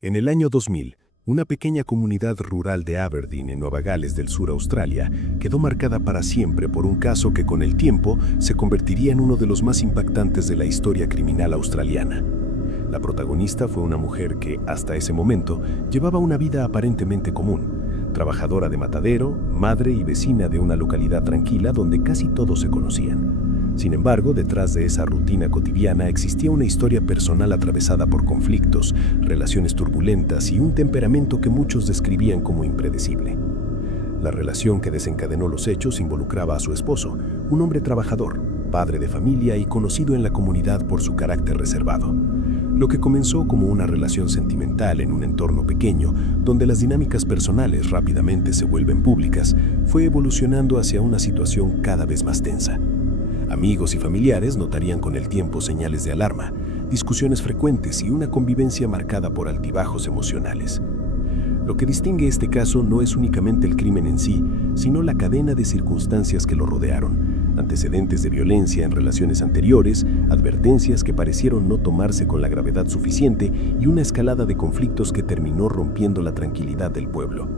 En el año 2000, una pequeña comunidad rural de Aberdeen, en Nueva Gales del Sur, Australia, quedó marcada para siempre por un caso que con el tiempo se convertiría en uno de los más impactantes de la historia criminal australiana. La protagonista fue una mujer que, hasta ese momento, llevaba una vida aparentemente común, trabajadora de matadero, madre y vecina de una localidad tranquila donde casi todos se conocían. Sin embargo, detrás de esa rutina cotidiana existía una historia personal atravesada por conflictos, relaciones turbulentas y un temperamento que muchos describían como impredecible. La relación que desencadenó los hechos involucraba a su esposo, un hombre trabajador, padre de familia y conocido en la comunidad por su carácter reservado. Lo que comenzó como una relación sentimental en un entorno pequeño, donde las dinámicas personales rápidamente se vuelven públicas, fue evolucionando hacia una situación cada vez más tensa. Amigos y familiares notarían con el tiempo señales de alarma, discusiones frecuentes y una convivencia marcada por altibajos emocionales. Lo que distingue este caso no es únicamente el crimen en sí, sino la cadena de circunstancias que lo rodearon, antecedentes de violencia en relaciones anteriores, advertencias que parecieron no tomarse con la gravedad suficiente y una escalada de conflictos que terminó rompiendo la tranquilidad del pueblo.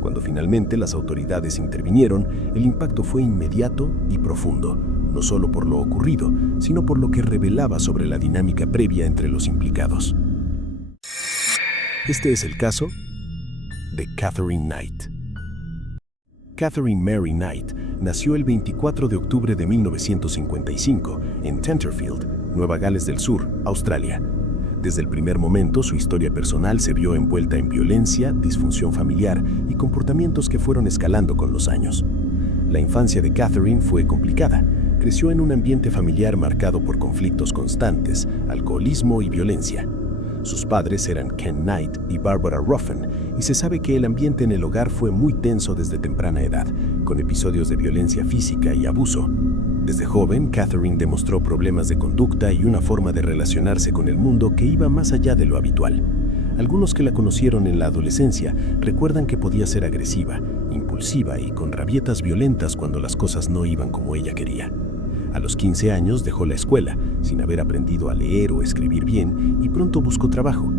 Cuando finalmente las autoridades intervinieron, el impacto fue inmediato y profundo, no solo por lo ocurrido, sino por lo que revelaba sobre la dinámica previa entre los implicados. Este es el caso de Catherine Knight. Catherine Mary Knight nació el 24 de octubre de 1955 en Tenterfield, Nueva Gales del Sur, Australia. Desde el primer momento, su historia personal se vio envuelta en violencia, disfunción familiar y comportamientos que fueron escalando con los años. La infancia de Catherine fue complicada. Creció en un ambiente familiar marcado por conflictos constantes, alcoholismo y violencia. Sus padres eran Ken Knight y Barbara Ruffin, y se sabe que el ambiente en el hogar fue muy tenso desde temprana edad, con episodios de violencia física y abuso. Desde joven, Catherine demostró problemas de conducta y una forma de relacionarse con el mundo que iba más allá de lo habitual. Algunos que la conocieron en la adolescencia recuerdan que podía ser agresiva, impulsiva y con rabietas violentas cuando las cosas no iban como ella quería. A los 15 años dejó la escuela, sin haber aprendido a leer o escribir bien, y pronto buscó trabajo.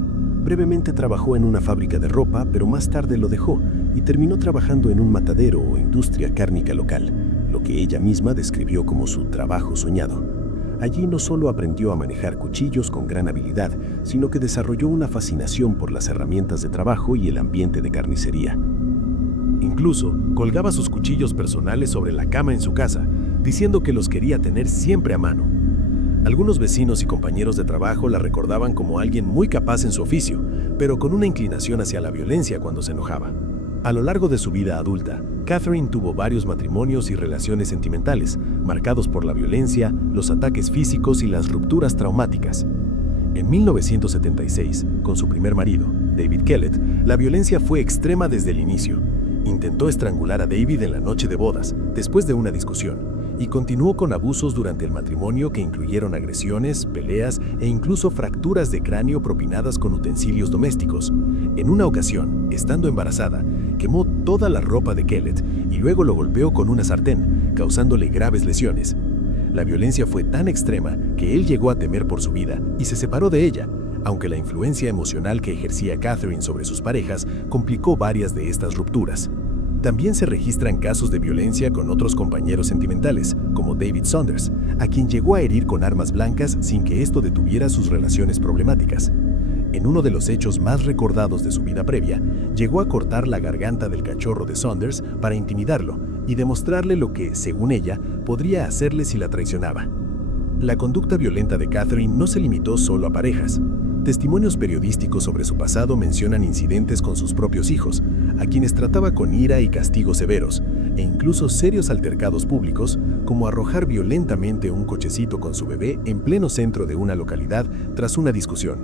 Brevemente trabajó en una fábrica de ropa, pero más tarde lo dejó y terminó trabajando en un matadero o industria cárnica local, lo que ella misma describió como su trabajo soñado. Allí no solo aprendió a manejar cuchillos con gran habilidad, sino que desarrolló una fascinación por las herramientas de trabajo y el ambiente de carnicería. Incluso colgaba sus cuchillos personales sobre la cama en su casa, diciendo que los quería tener siempre a mano. Algunos vecinos y compañeros de trabajo la recordaban como alguien muy capaz en su oficio, pero con una inclinación hacia la violencia cuando se enojaba. A lo largo de su vida adulta, Catherine tuvo varios matrimonios y relaciones sentimentales, marcados por la violencia, los ataques físicos y las rupturas traumáticas. En 1976, con su primer marido, David Kellett, la violencia fue extrema desde el inicio. Intentó estrangular a David en la noche de bodas, después de una discusión, y continuó con abusos durante el matrimonio que incluyeron agresiones, peleas e incluso fracturas de cráneo propinadas con utensilios domésticos. En una ocasión, estando embarazada, quemó toda la ropa de Kellett y luego lo golpeó con una sartén, causándole graves lesiones. La violencia fue tan extrema que él llegó a temer por su vida y se separó de ella, aunque la influencia emocional que ejercía Catherine sobre sus parejas complicó varias de estas rupturas. También se registran casos de violencia con otros compañeros sentimentales, como David Saunders, a quien llegó a herir con armas blancas sin que esto detuviera sus relaciones problemáticas. En uno de los hechos más recordados de su vida previa, llegó a cortar la garganta del cachorro de Saunders para intimidarlo y demostrarle lo que, según ella, podría hacerle si la traicionaba. La conducta violenta de Catherine no se limitó solo a parejas. Testimonios periodísticos sobre su pasado mencionan incidentes con sus propios hijos, a quienes trataba con ira y castigos severos, e incluso serios altercados públicos, como arrojar violentamente un cochecito con su bebé en pleno centro de una localidad tras una discusión.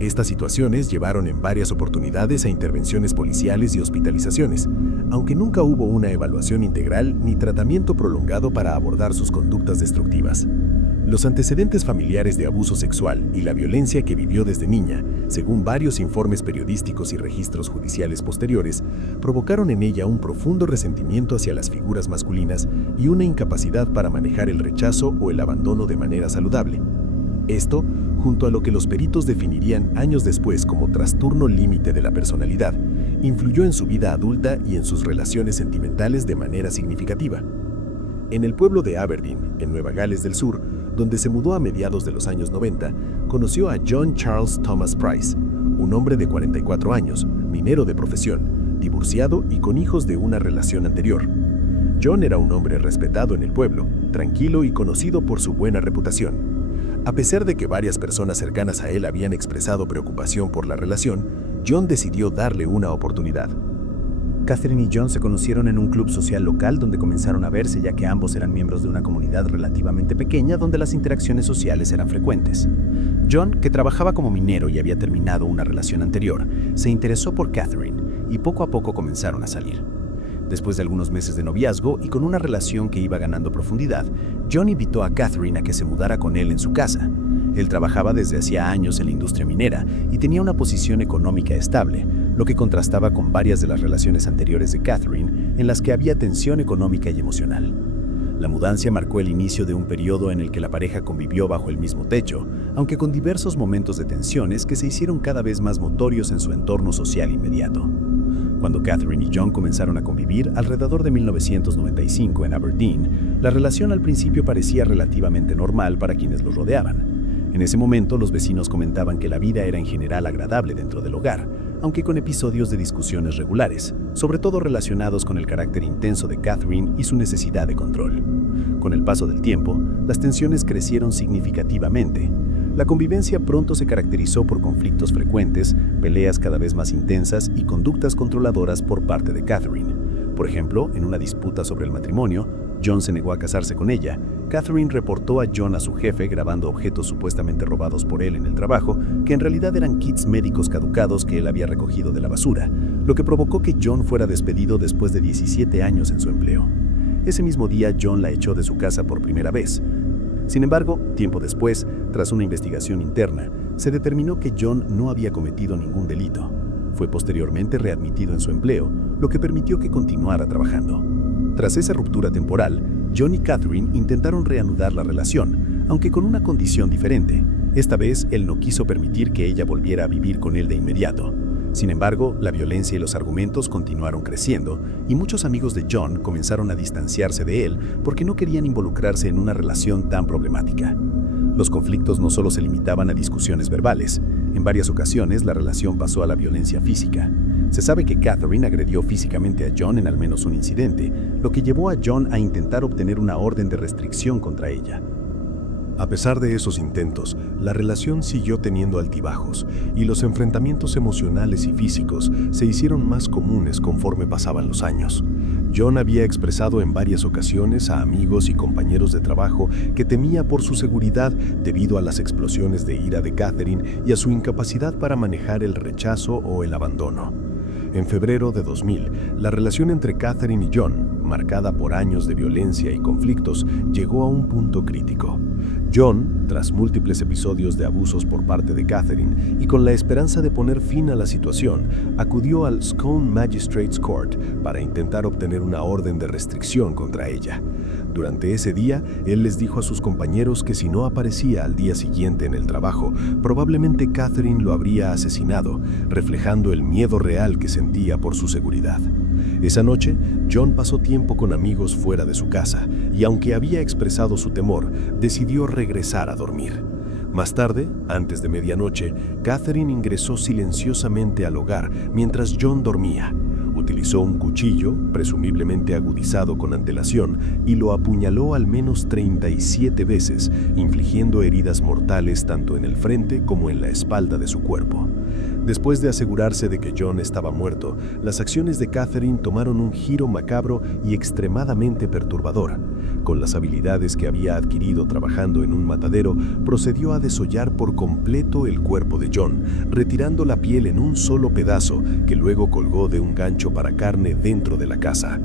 Estas situaciones llevaron en varias oportunidades a intervenciones policiales y hospitalizaciones, aunque nunca hubo una evaluación integral ni tratamiento prolongado para abordar sus conductas destructivas. Los antecedentes familiares de abuso sexual y la violencia que vivió desde niña, según varios informes periodísticos y registros judiciales posteriores, provocaron en ella un profundo resentimiento hacia las figuras masculinas y una incapacidad para manejar el rechazo o el abandono de manera saludable. Esto, junto a lo que los peritos definirían años después como trastorno límite de la personalidad, influyó en su vida adulta y en sus relaciones sentimentales de manera significativa. En el pueblo de Aberdeen, en Nueva Gales del Sur, donde se mudó a mediados de los años 90, conoció a John Charles Thomas Price, un hombre de 44 años, minero de profesión, divorciado y con hijos de una relación anterior. John era un hombre respetado en el pueblo, tranquilo y conocido por su buena reputación. A pesar de que varias personas cercanas a él habían expresado preocupación por la relación, John decidió darle una oportunidad. Catherine y John se conocieron en un club social local donde comenzaron a verse, ya que ambos eran miembros de una comunidad relativamente pequeña donde las interacciones sociales eran frecuentes. John, que trabajaba como minero y había terminado una relación anterior, se interesó por Catherine y poco a poco comenzaron a salir. Después de algunos meses de noviazgo y con una relación que iba ganando profundidad, John invitó a Catherine a que se mudara con él en su casa. Él trabajaba desde hacía años en la industria minera y tenía una posición económica estable, lo que contrastaba con varias de las relaciones anteriores de Catherine en las que había tensión económica y emocional. La mudanza marcó el inicio de un periodo en el que la pareja convivió bajo el mismo techo, aunque con diversos momentos de tensiones que se hicieron cada vez más notorios en su entorno social inmediato. Cuando Catherine y John comenzaron a convivir alrededor de 1995 en Aberdeen, la relación al principio parecía relativamente normal para quienes los rodeaban. En ese momento, los vecinos comentaban que la vida era en general agradable dentro del hogar, aunque con episodios de discusiones regulares, sobre todo relacionados con el carácter intenso de Catherine y su necesidad de control. Con el paso del tiempo, las tensiones crecieron significativamente. La convivencia pronto se caracterizó por conflictos frecuentes, peleas cada vez más intensas y conductas controladoras por parte de Catherine. Por ejemplo, en una disputa sobre el matrimonio, John se negó a casarse con ella. Catherine reportó a John a su jefe grabando objetos supuestamente robados por él en el trabajo, que en realidad eran kits médicos caducados que él había recogido de la basura, lo que provocó que John fuera despedido después de 17 años en su empleo. Ese mismo día, John la echó de su casa por primera vez. Sin embargo, tiempo después, tras una investigación interna, se determinó que John no había cometido ningún delito. Fue posteriormente readmitido en su empleo, lo que permitió que continuara trabajando. Tras esa ruptura temporal, John y Catherine intentaron reanudar la relación, aunque con una condición diferente. Esta vez, él no quiso permitir que ella volviera a vivir con él de inmediato. Sin embargo, la violencia y los argumentos continuaron creciendo, y muchos amigos de John comenzaron a distanciarse de él porque no querían involucrarse en una relación tan problemática. Los conflictos no solo se limitaban a discusiones verbales. En varias ocasiones, la relación pasó a la violencia física. Se sabe que Catherine agredió físicamente a John en al menos un incidente, lo que llevó a John a intentar obtener una orden de restricción contra ella. A pesar de esos intentos, la relación siguió teniendo altibajos y los enfrentamientos emocionales y físicos se hicieron más comunes conforme pasaban los años. John había expresado en varias ocasiones a amigos y compañeros de trabajo que temía por su seguridad debido a las explosiones de ira de Catherine y a su incapacidad para manejar el rechazo o el abandono. En febrero de 2000, la relación entre Catherine y John, marcada por años de violencia y conflictos, llegó a un punto crítico. John, tras múltiples episodios de abusos por parte de Catherine y con la esperanza de poner fin a la situación, acudió al Scone Magistrates Court para intentar obtener una orden de restricción contra ella. Durante ese día, él les dijo a sus compañeros que si no aparecía al día siguiente en el trabajo, probablemente Catherine lo habría asesinado, reflejando el miedo real que sentía por su seguridad. Esa noche, John pasó tiempo con amigos fuera de su casa y, aunque había expresado su temor, decidió regresar a dormir. Más tarde, antes de medianoche, Catherine ingresó silenciosamente al hogar mientras John dormía. Utilizó un cuchillo, presumiblemente agudizado con antelación, y lo apuñaló al menos 37 veces, infligiendo heridas mortales tanto en el frente como en la espalda de su cuerpo. Después de asegurarse de que John estaba muerto, las acciones de Catherine tomaron un giro macabro y extremadamente perturbador. Con las habilidades que había adquirido trabajando en un matadero, procedió a desollar por completo el cuerpo de John, retirando la piel en un solo pedazo que luego colgó de un gancho para carne dentro de la casa.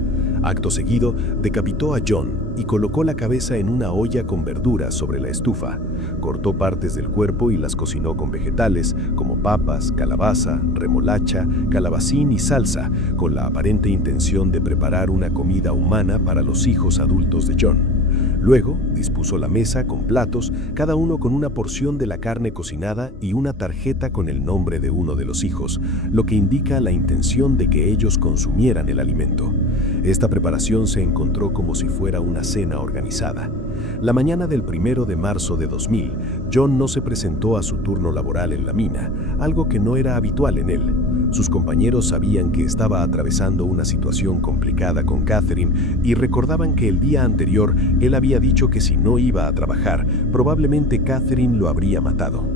Acto seguido, decapitó a John y colocó la cabeza en una olla con verduras sobre la estufa. Cortó partes del cuerpo y las cocinó con vegetales como papas, calabaza, remolacha, calabacín y salsa, con la aparente intención de preparar una comida humana para los hijos adultos de John. Luego, dispuso la mesa con platos, cada uno con una porción de la carne cocinada y una tarjeta con el nombre de uno de los hijos, lo que indica la intención de que ellos consumieran el alimento. Esta preparación se encontró como si fuera una cena organizada. La mañana del 1 de marzo de 2000, John no se presentó a su turno laboral en la mina, algo que no era habitual en él. Sus compañeros sabían que estaba atravesando una situación complicada con Catherine y recordaban que el día anterior él había dicho que si no iba a trabajar, probablemente Catherine lo habría matado.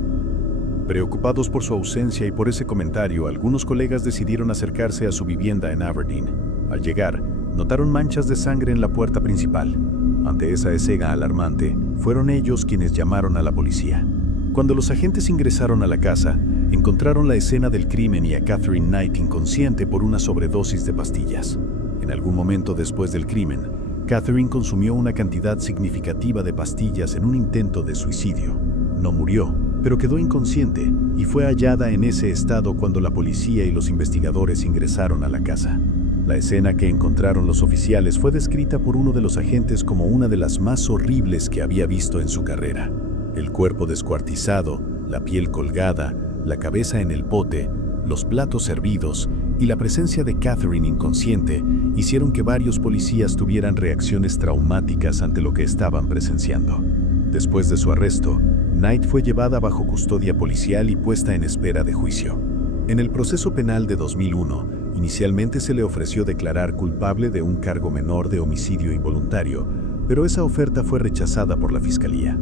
Preocupados por su ausencia y por ese comentario, algunos colegas decidieron acercarse a su vivienda en Aberdeen. Al llegar, notaron manchas de sangre en la puerta principal. Ante esa escena alarmante, fueron ellos quienes llamaron a la policía. Cuando los agentes ingresaron a la casa, encontraron la escena del crimen y a Catherine Knight inconsciente por una sobredosis de pastillas. En algún momento después del crimen, Catherine consumió una cantidad significativa de pastillas en un intento de suicidio. No murió, pero quedó inconsciente y fue hallada en ese estado cuando la policía y los investigadores ingresaron a la casa. La escena que encontraron los oficiales fue descrita por uno de los agentes como una de las más horribles que había visto en su carrera. El cuerpo descuartizado, la piel colgada, la cabeza en el pote, los platos servidos y la presencia de Catherine inconsciente hicieron que varios policías tuvieran reacciones traumáticas ante lo que estaban presenciando. Después de su arresto, Knight fue llevada bajo custodia policial y puesta en espera de juicio. En el proceso penal de 2001, inicialmente se le ofreció declarar culpable de un cargo menor de homicidio involuntario, pero esa oferta fue rechazada por la Fiscalía.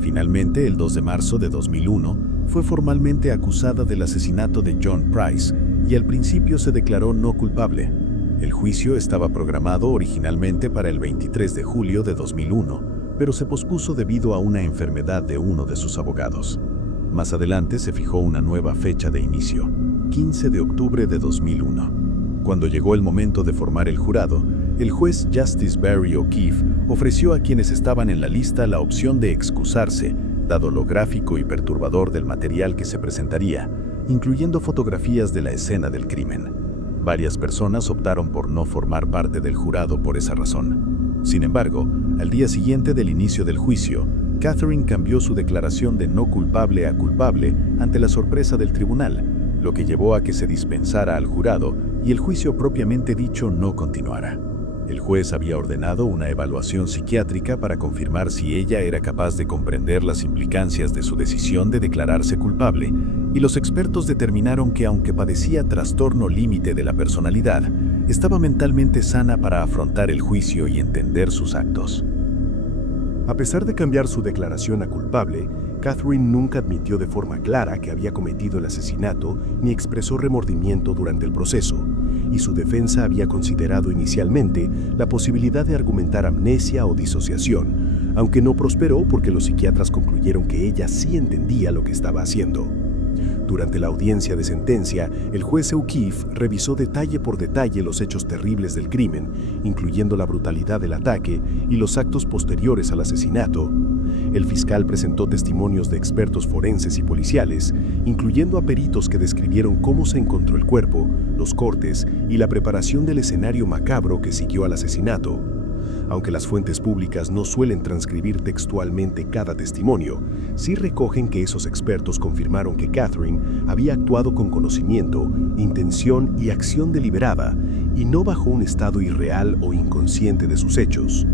Finalmente, el 2 de marzo de 2001, fue formalmente acusada del asesinato de John Price y al principio se declaró no culpable. El juicio estaba programado originalmente para el 23 de julio de 2001, pero se pospuso debido a una enfermedad de uno de sus abogados. Más adelante se fijó una nueva fecha de inicio, 15 de octubre de 2001. Cuando llegó el momento de formar el jurado, el juez Justice Barry O'Keefe ofreció a quienes estaban en la lista la opción de excusarse, dado lo gráfico y perturbador del material que se presentaría, incluyendo fotografías de la escena del crimen. Varias personas optaron por no formar parte del jurado por esa razón. Sin embargo, al día siguiente del inicio del juicio, Catherine cambió su declaración de no culpable a culpable ante la sorpresa del tribunal, lo que llevó a que se dispensara al jurado y el juicio propiamente dicho no continuara. El juez había ordenado una evaluación psiquiátrica para confirmar si ella era capaz de comprender las implicancias de su decisión de declararse culpable, y los expertos determinaron que aunque padecía trastorno límite de la personalidad, estaba mentalmente sana para afrontar el juicio y entender sus actos. A pesar de cambiar su declaración a culpable, Catherine nunca admitió de forma clara que había cometido el asesinato ni expresó remordimiento durante el proceso, y su defensa había considerado inicialmente la posibilidad de argumentar amnesia o disociación, aunque no prosperó porque los psiquiatras concluyeron que ella sí entendía lo que estaba haciendo. Durante la audiencia de sentencia, el juez O'Keefe revisó detalle por detalle los hechos terribles del crimen, incluyendo la brutalidad del ataque y los actos posteriores al asesinato. El fiscal presentó testimonios de expertos forenses y policiales, incluyendo a peritos que describieron cómo se encontró el cuerpo, los cortes y la preparación del escenario macabro que siguió al asesinato. Aunque las fuentes públicas no suelen transcribir textualmente cada testimonio, sí recogen que esos expertos confirmaron que Catherine había actuado con conocimiento, intención y acción deliberada, y no bajo un estado irreal o inconsciente de sus hechos.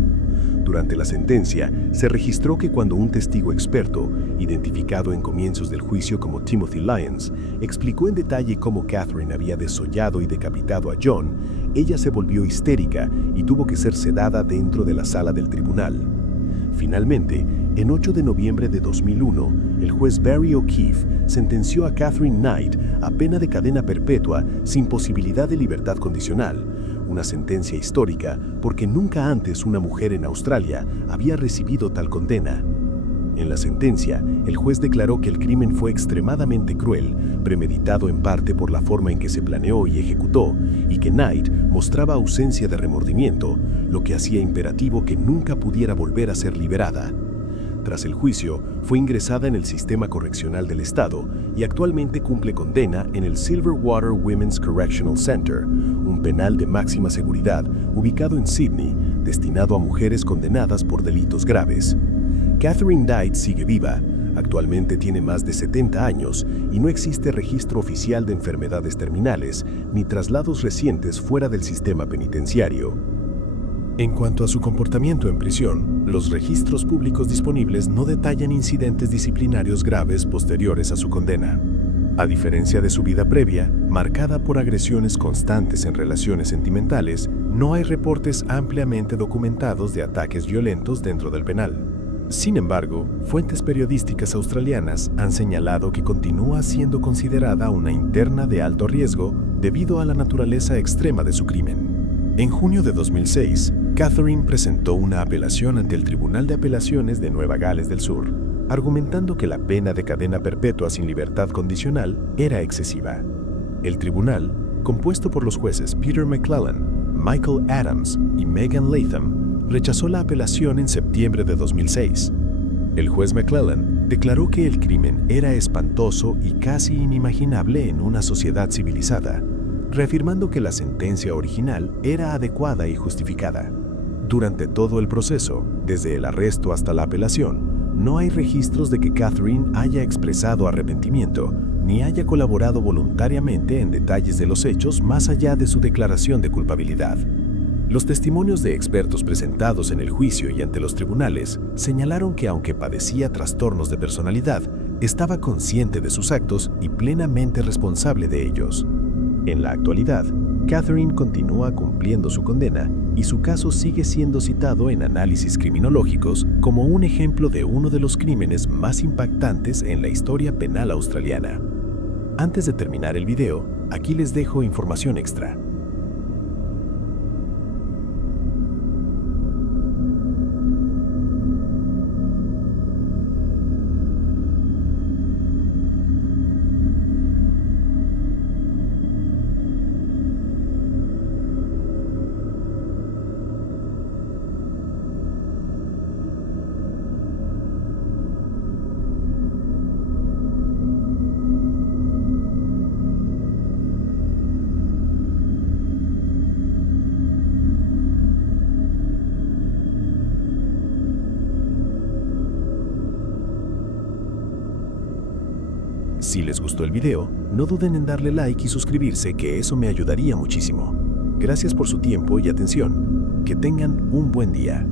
Durante la sentencia, se registró que cuando un testigo experto, identificado en comienzos del juicio como Timothy Lyons, explicó en detalle cómo Catherine había desollado y decapitado a John, ella se volvió histérica y tuvo que ser sedada dentro de la sala del tribunal. Finalmente, en 8 de noviembre de 2001, el juez Barry O'Keefe sentenció a Catherine Knight a pena de cadena perpetua sin posibilidad de libertad condicional, una sentencia histórica porque nunca antes una mujer en Australia había recibido tal condena. En la sentencia, el juez declaró que el crimen fue extremadamente cruel, premeditado en parte por la forma en que se planeó y ejecutó, y que Knight mostraba ausencia de remordimiento, lo que hacía imperativo que nunca pudiera volver a ser liberada. Tras el juicio, fue ingresada en el sistema correccional del estado y actualmente cumple condena en el Silverwater Women's Correctional Center, un penal de máxima seguridad ubicado en Sydney, destinado a mujeres condenadas por delitos graves. Catherine Knight sigue viva. Actualmente tiene más de 70 años y no existe registro oficial de enfermedades terminales ni traslados recientes fuera del sistema penitenciario. En cuanto a su comportamiento en prisión, los registros públicos disponibles no detallan incidentes disciplinarios graves posteriores a su condena. A diferencia de su vida previa, marcada por agresiones constantes en relaciones sentimentales, no hay reportes ampliamente documentados de ataques violentos dentro del penal. Sin embargo, fuentes periodísticas australianas han señalado que continúa siendo considerada una interna de alto riesgo debido a la naturaleza extrema de su crimen. En junio de 2006, Catherine presentó una apelación ante el Tribunal de Apelaciones de Nueva Gales del Sur, argumentando que la pena de cadena perpetua sin libertad condicional era excesiva. El tribunal, compuesto por los jueces Peter McClellan, Michael Adams y Megan Latham, rechazó la apelación en septiembre de 2006. El juez McClellan declaró que el crimen era espantoso y casi inimaginable en una sociedad civilizada, reafirmando que la sentencia original era adecuada y justificada. Durante todo el proceso, desde el arresto hasta la apelación, no hay registros de que Catherine haya expresado arrepentimiento ni haya colaborado voluntariamente en detalles de los hechos más allá de su declaración de culpabilidad. Los testimonios de expertos presentados en el juicio y ante los tribunales señalaron que aunque padecía trastornos de personalidad, estaba consciente de sus actos y plenamente responsable de ellos. En la actualidad, Catherine continúa cumpliendo su condena y su caso sigue siendo citado en análisis criminológicos como un ejemplo de uno de los crímenes más impactantes en la historia penal australiana. Antes de terminar el video, aquí les dejo información extra. Si les gustó el video, no duden en darle like y suscribirse, que eso me ayudaría muchísimo. Gracias por su tiempo y atención. Que tengan un buen día.